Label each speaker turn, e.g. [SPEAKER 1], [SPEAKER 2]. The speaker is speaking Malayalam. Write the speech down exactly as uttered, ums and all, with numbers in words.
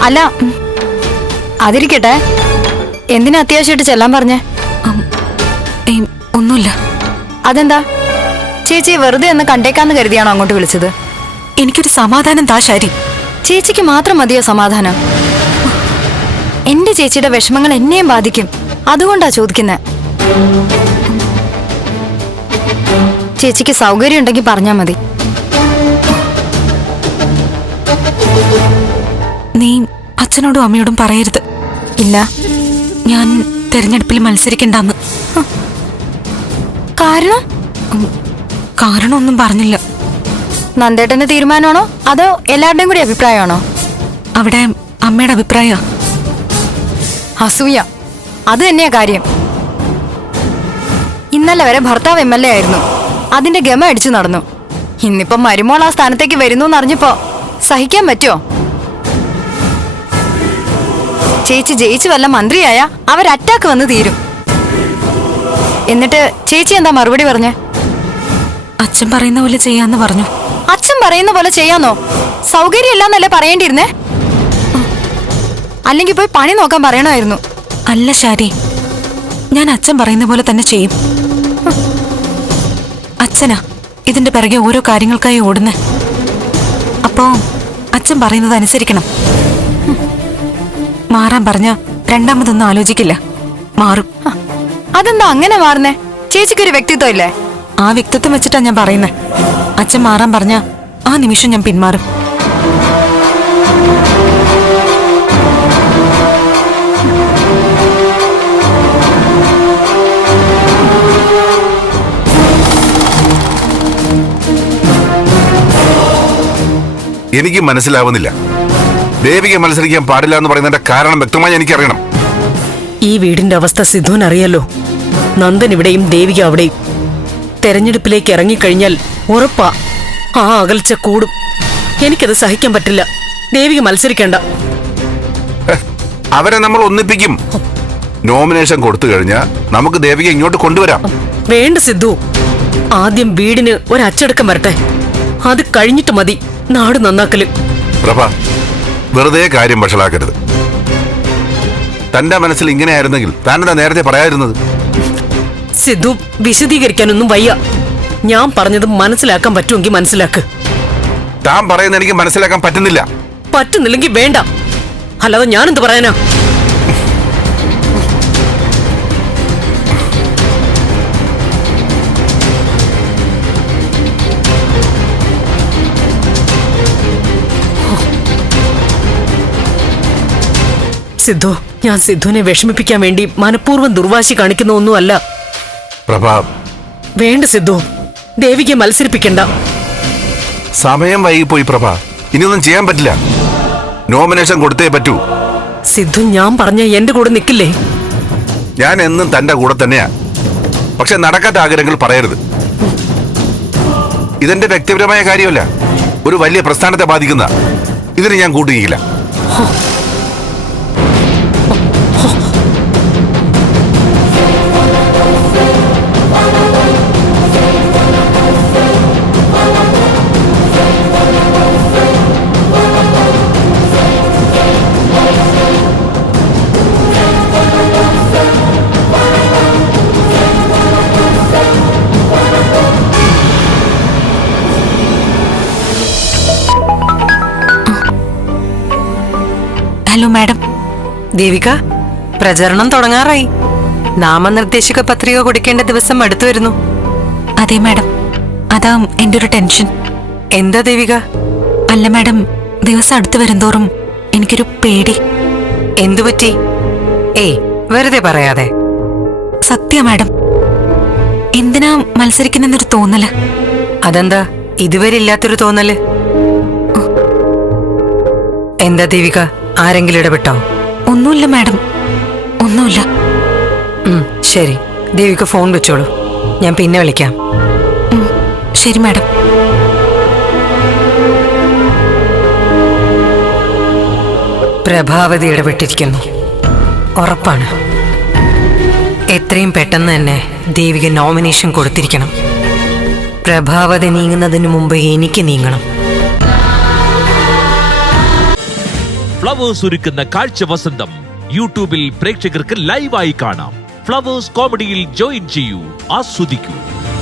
[SPEAKER 1] അല്ല അതിരിക്കട്ടെ, എന്തിനാ അത്യാവശ്യമായിട്ട് ചെല്ലാൻ പറഞ്ഞേ?
[SPEAKER 2] ഒന്നുമില്ല.
[SPEAKER 1] അതെന്താ? ചേച്ചി വെറുതെ ഒന്ന് കണ്ടേക്കാന്ന് കരുതിയാണോ അങ്ങോട്ട് വിളിച്ചത്?
[SPEAKER 2] എനിക്കൊരു സമാധാനം താ ശാരി.
[SPEAKER 1] ചേച്ചിക്ക് മാത്രം മതിയോ സമാധാനം? എന്റെ ചേച്ചിയുടെ വിഷമങ്ങൾ എന്നെയും ബാധിക്കും, അതുകൊണ്ടാ ചോദിക്കുന്നത്. ചേച്ചിക്ക് സൗകര്യം ഉണ്ടെങ്കിൽ പറഞ്ഞാ മതി.
[SPEAKER 2] നീ അച്ഛനോടും അമ്മയോടും പറയരുത്.
[SPEAKER 1] ഇല്ല,
[SPEAKER 2] ഞാൻ തെരഞ്ഞെടുപ്പിൽ മത്സരിക്കണ്ടെന്ന്.
[SPEAKER 1] കാരണം?
[SPEAKER 2] കാരണമൊന്നും പറഞ്ഞില്ല.
[SPEAKER 1] നന്ദേട്ടന്റെ തീരുമാനമാണോ അതോ എല്ലാവരുടെയും കൂടി അഭിപ്രായമാണോ?
[SPEAKER 2] അവിടെ അമ്മയുടെ അഭിപ്രായ.
[SPEAKER 1] അസൂയ, അത് തന്നെയാ കാര്യം. ഇന്നലെ വരെ ഭർത്താവ് എം എൽ എ ആയിരുന്നു, അതിന്റെ ഗമ അടിച്ചു നടന്നു. ഇന്നിപ്പം മരുമോൾ ആ സ്ഥാനത്തേക്ക് വരുന്നു എന്നറിഞ്ഞപ്പോ സഹിക്കാൻ പറ്റുമോ? ചേച്ചി ജയിച്ചു വല്ല മന്ത്രിയായ അവർ അറ്റാക്ക് വന്ന് തീരും. എന്നിട്ട് ചേച്ചി എന്താ മറുപടി പറഞ്ഞേ?
[SPEAKER 2] അച്ഛൻ പറയുന്ന പോലെ ചെയ്യാന്ന് പറഞ്ഞു.
[SPEAKER 1] അച്ഛൻ പറയുന്ന പോലെ ചെയ്യാന്നോ? സൗകര്യം ഇല്ലാന്നല്ലേ പറയേണ്ടിയിരുന്നേ? അല്ലെങ്കിൽ പോയി പണി നോക്കാൻ പറയണമായിരുന്നു.
[SPEAKER 2] അല്ല ശാരി, ഞാൻ അച്ഛൻ പറയുന്ന പോലെ തന്നെ ചെയ്യും. അച്ഛനാ ഇതിന്റെ പിറകെ ഓരോ കാര്യങ്ങൾക്കായി ഓടുന്നേ. അപ്പോ അച്ഛൻ പറയുന്നത് അനുസരിക്കണം. മാറാൻ പറഞ്ഞ രണ്ടാമതൊന്നും ആലോചിക്കില്ല, മാറും.
[SPEAKER 1] അതെന്താ അങ്ങനെ മാറുന്നേ? ചേച്ചിക്കൊരു വ്യക്തിത്വം ഇല്ലേ?
[SPEAKER 2] ആ വ്യക്തിത്വം വെച്ചിട്ടാ ഞാൻ പറയുന്നേ. അച്ഛൻ മാറാൻ പറഞ്ഞ ആ നിമിഷം ഞാൻ പിന്മാറും.
[SPEAKER 3] എനിക്ക് മനസ്സിലാവുന്നില്ല. ദേവിക മത്സരിക്കാൻ പാടില്ല എന്ന് പറയുന്നതിന്റെ കാരണം വ്യക്തമായി എനിക്കറിയണം.
[SPEAKER 4] ഈ വീടിന്റെ അവസ്ഥ സിദ്ധുവിന് അറിയാലോ. നന്ദൻ ഇവിടെയും ദേവിക അവിടെയും. തെരഞ്ഞെടുപ്പിലേക്ക് ഇറങ്ങിക്കഴിഞ്ഞാൽ ഉറപ്പാ ആ അകൽച്ച കൂടും. എനിക്കത് സഹിക്കാൻ പറ്റില്ല. ദേവിക മത്സരിക്കണ്ട.
[SPEAKER 3] അവരെ നമ്മൾ ഒന്നിപ്പിക്കും. നോമിനേഷൻ കൊടുത്തു കഴിഞ്ഞാൽ നമുക്ക് ദേവിക ഇങ്ങോട്ട് കൊണ്ടുവരാം.
[SPEAKER 4] വേണ്ട സിദ്ധു, ആദ്യം വീടിന് ഒരു അച്ചടക്കം വരട്ടെ. അത് കഴിഞ്ഞിട്ട് മതി നാട് നന്നാക്കല്.
[SPEAKER 3] പ്രഭ, വെറുതെ കാര്യം വഷളാക്കരുത്. തന്റെ മനസ്സിൽ ഇങ്ങനെയായിരുന്നെങ്കിൽ താനെന്താ നേരത്തെ പറയാതിരുന്നത്?
[SPEAKER 4] സിദ്ധു, വിശദീകരിക്കാനൊന്നും വയ്യ. ഞാൻ പറഞ്ഞത് മനസ്സിലാക്കാൻ പറ്റുമെങ്കിൽ മനസ്സിലാക്ക്.
[SPEAKER 3] താൻ പറയുന്നത് എനിക്ക് മനസ്സിലാക്കാൻ പറ്റുന്നില്ല.
[SPEAKER 4] പറ്റുന്നില്ലെങ്കിൽ വേണ്ട, അല്ലാതെ ഞാനെന്ത് പറയാനാ? സിദ്ധു, ഞാൻ സിദ്ധുവിനെ വിഷമിപ്പിക്കാൻ വേണ്ടി മനഃപൂർവ്വം ദുർവാശി കാണിക്കുന്ന ഒന്നുമല്ല.
[SPEAKER 3] പ്രഭ,
[SPEAKER 4] വേണ്ട സിദ്ധു, ദേവികയെ മത്സരിപ്പിക്കണ്ട.
[SPEAKER 3] സമയം വൈകിപ്പോയി പ്രഭ, ഇനിയൊന്നും ചെയ്യാൻ പറ്റില്ല. നോമിനേഷൻ കൊടുത്തേ പറ്റൂ.
[SPEAKER 4] സിദ്ധു, ഞാൻ പറഞ്ഞ എന്റെ കൂടെ നിൽക്കില്ലേ?
[SPEAKER 3] ഞാൻ എന്നും തന്റെ കൂടെ തന്നെയാ. പക്ഷെ നടക്കാത്ത ആഗ്രഹങ്ങൾ പറയരുത്. ഇതെന്റെ വ്യക്തിപരമായ കാര്യമല്ല, ഒരു വലിയ പ്രസ്ഥാനത്തെ ബാധിക്കുന്ന. ഇതിന് ഞാൻ കൂട്ടുകയില്ല.
[SPEAKER 2] Hello madam.
[SPEAKER 5] ദേവിക, പ്രചരണം തുടങ്ങാറായി. നാമനിർദ്ദേശക പത്രിക കൊടുക്കേണ്ട ദിവസം അടുത്തു വരുന്നു.
[SPEAKER 2] അതെ മാഡം, അതാ എന്റെ ഒരു ടെൻഷൻ.
[SPEAKER 5] എന്താ ദേവിക?
[SPEAKER 2] അല്ല മാഡം, ദിവസം അടുത്ത് വരുംതോറും എനിക്കൊരു പേടി.
[SPEAKER 5] എന്തുപറ്റി? ഏയ്, വെറുതെ പറയാതെ.
[SPEAKER 2] സത്യ മാഡം, എന്തിനാ മത്സരിക്കുന്നെന്നൊരു തോന്നല്.
[SPEAKER 5] അതെന്താ ഇതുവരെ ഇല്ലാത്തൊരു തോന്നല്? എന്താ ദേവിക, ആരെങ്കിലും ഇടപെട്ടോ?
[SPEAKER 2] ഒന്നുമില്ല മാഡം, ഒന്നുമില്ല.
[SPEAKER 5] ശരി, ദേവിക ഫോൺ വെച്ചോളൂ, ഞാൻ പിന്നെ വിളിക്കാം.
[SPEAKER 2] ശരി മാഡം.
[SPEAKER 5] പ്രഭാവതി ഇടപെട്ടിരിക്കുന്നു, ഉറപ്പാണ്. എത്രയും പെട്ടെന്ന് തന്നെ ദേവിക നോമിനേഷൻ കൊടുത്തിരിക്കണം. പ്രഭാവതി നീങ്ങുന്നതിന് മുമ്പ് എനിക്ക് നീങ്ങണം.
[SPEAKER 6] ഫ്ലവേഴ്സ് ഒരുക്കുന്ന കാഴ്ച വസന്തം യൂട്യൂബിൽ പ്രേക്ഷകർക്ക് ലൈവായി കാണാം. ഫ്ലവേഴ്സ് കോമഡിയിൽ ജോയിൻ ചെയ്യൂ, ആസ്വദിക്കൂ.